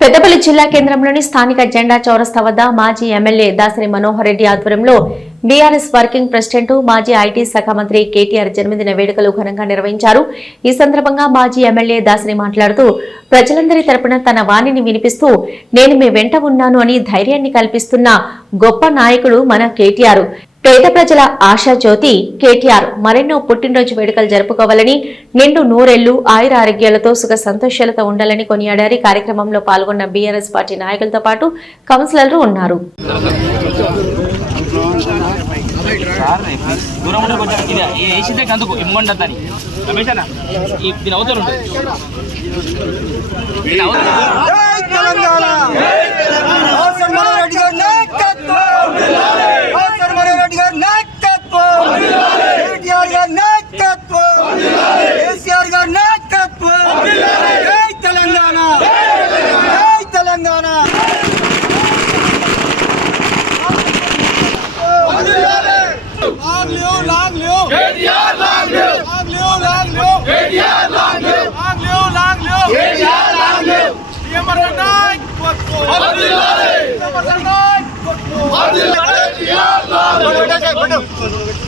పెద్దపల్లి జిల్లా కేంద్రంలోని స్థానిక జెండా చౌరస్తా వద్ద మాజీ ఎమ్మెల్యే దాసరి మనోహర్ రెడ్డి ఆధ్వర్యంలో బీఆర్ఎస్ వర్కింగ్ ప్రెసిడెంట్ మాజీ ఐటీ శాఖ మంత్రి కేటీఆర్ జన్మదిన వేడుకలు ఘనంగా నిర్వహించారు. ఈ సందర్భంగా మాజీ ఎమ్మెల్యే దాసరి మాట్లాడుతూ ప్రజలందరి తరపున తన వాణిని వినిపిస్తూ నేను మీ వెంట ఉన్నాను అని ధైర్యాన్ని కల్పిస్తున్న గొప్ప నాయకుడు మన కేటీఆర్. పేద ప్రజల ఆశాజ్యోతి కేటీఆర్ మరెన్నో పుట్టినరోజు వేడుకలు జరుపుకోవాలని నిండు నూరెళ్ళు ఆయుర ఆరోగ్యాలతో సుఖ సంతోషాలతో ఉండాలని కొనియాడారు కార్యక్రమంలో పాల్గొన్న బీఆర్ఎస్ పార్టీ నాయకులతో పాటు కౌన్సిలర్లు ఉన్నారు దూరం ఇమ్మండి ఈ దీని ఉంటుంది దీని జై తెలంగాణ అవసరం రెడ్డి గారి నాయకత్వం అవసరం రెడ్డి గారి నాయకత్వం కేటీఆర్ గారి నాయకత్వం కేసీఆర్ గారి నాయకత్వం జై తెలంగాణ జై Telangana long live long live KTR long live long live long live KTR long live long live KTR నాయకత్వం నాయకత్వం కేటీఆర్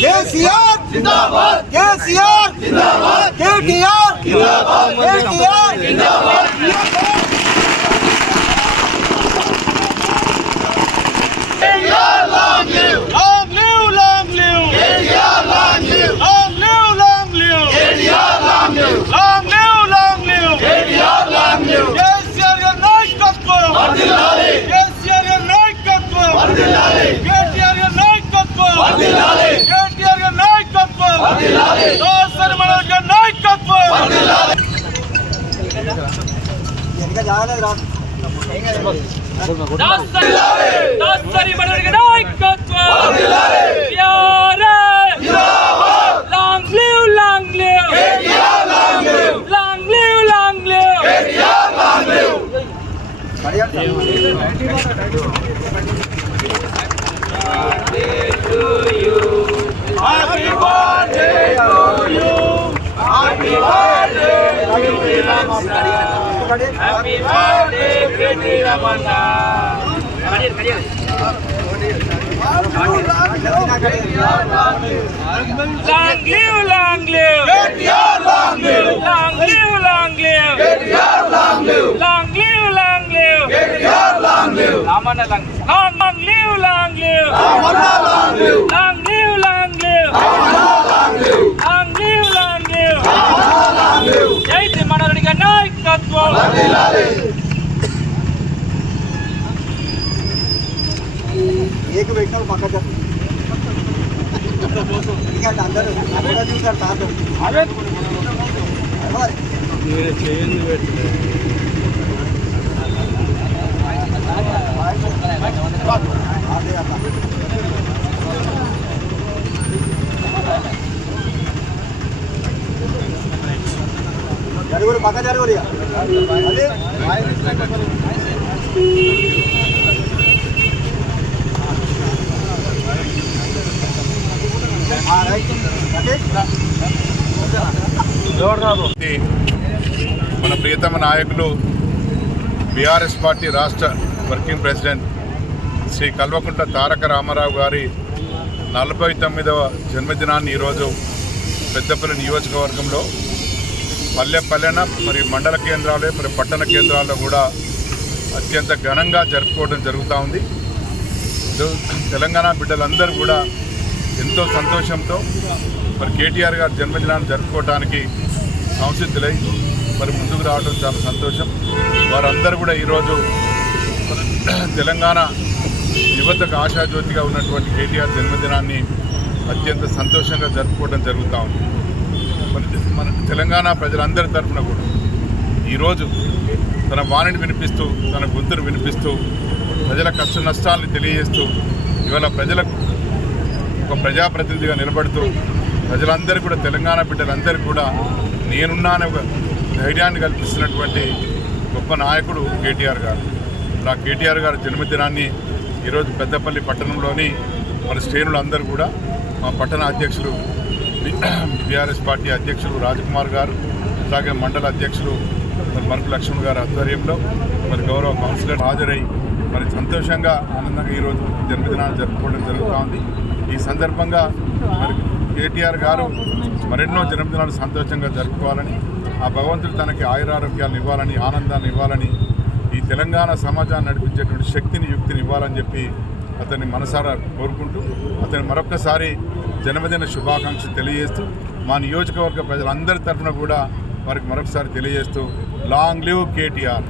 కేసీఆర్ జిందాబాద్ కేసీఆర్ జిందాబాద్ కేటీఆర్ జిందాబాద్ కేటీఆర్ జిందాబాద్ Long live, long live. Long live, long live. Long live, long live. KCR గారి నాయకత్వం. KCR గారి నాయకత్వం. కేటీఆర్ గారి నాయకత్వం. కేటీఆర్ గారి నాయకత్వం. దాసరి మనోహర్ గారి నాయకత్వం. దాసరి దాసరి మనోడికి నాయకత్వం TRS long live long live long live long live Happy birthday to you. Happy birthday, Pretty Ramana. Long live, long live. Prettyar, long live. Long live, long live. Prettyar, long live. Long live, long live. Prettyar, long live. Ramana, long live. Long live, long live. Ramana, long live. ఏక పెట్టిన పక్క ఎందుకంటే అందరూ అందరూ చూసారు తాత. చేయండి అదే జరుగురు పక్క జరుగురు అదే మన ప్రియతమ నాయకులు బీఆర్ఎస్ పార్టీ రాష్ట్ర వర్కింగ్ ప్రెసిడెంట్ శ్రీ కల్వకుంట్ల తారక రామారావు గారి నలభై తొమ్మిదవ జన్మదినాన్ని ఈరోజు పెద్దపల్లి నియోజకవర్గంలో పల్లె పల్లెన మరి మండల కేంద్రాలు మరి పట్టణ కేంద్రాల్లో కూడా అత్యంత ఘనంగా జరుపుకోవడం జరుగుతూ ఉంది. తెలంగాణ బిడ్డలందరూ కూడా ఎంతో సంతోషంతో మరి కేటీఆర్ గారి జన్మదినాన్ని జరుపుకోవడానికి సంసిద్ధులై మరి ముందుకు రావడం చాలా సంతోషం. వారందరూ కూడా ఈరోజు తెలంగాణ యువతకు ఆశాజ్యోతిగా ఉన్నటువంటి కేటీఆర్ జన్మదినాన్ని అత్యంత సంతోషంగా జరుపుకోవడం జరుగుతూ ఉంది. తెలంగాణ ప్రజలందరి తరఫున కూడా ఈరోజు తన వాణిని వినిపిస్తూ తన గొంతును వినిపిస్తూ ప్రజల కష్ట నష్టాలను తెలియజేస్తూ ఇవాళ ప్రజలకు ఒక ప్రజాప్రతినిధిగా నిలబడుతూ ప్రజలందరూ కూడా తెలంగాణ బిడ్డలందరూ కూడా నేనున్నానే ఒక ధైర్యాన్ని కల్పిస్తున్నటువంటి గొప్ప నాయకుడు కేటీఆర్ గారు. నా కేటీఆర్ గారి జన్మదినాన్ని ఈరోజు పెద్దపల్లి పట్టణంలోని మన శ్రేణులందరూ కూడా మా పట్టణ అధ్యక్షుడు బీఆర్ఎస్ పార్టీ అధ్యక్షులు రాజకుమార్ గారు అలాగే మండల అధ్యక్షులు మరి మరుపు లక్ష్మణ్ గారి ఆధ్వర్యంలో మరి గౌరవ కౌన్సిలర్ హాజరై మరి సంతోషంగా ఆనందంగా ఈరోజు జన్మదినాన్ని జరుపుకోవడం జరుగుతూ ఉంది. ఈ సందర్భంగా మరి కేటీఆర్ గారు మరెన్నో జన్మదినాలు సంతోషంగా జరుపుకోవాలని ఆ భగవంతుడు తనకి ఆయురారోగ్యాలను ఇవ్వాలని ఆనందాన్ని ఇవ్వాలని ఈ తెలంగాణ సమాజాన్ని నడిపించేటువంటి శక్తిని యుక్తిని ఇవ్వాలని చెప్పి అతన్ని మనసారా కోరుకుంటూ అతను మరొక్కసారి జన్మదిన శుభాకాంక్షలు తెలియజేస్తూ మా నియోజకవర్గ ప్రజలందరి తరఫున కూడా వారికి మరొకసారి తెలియజేస్తూ లాంగ్ లివ్ కేటీఆర్.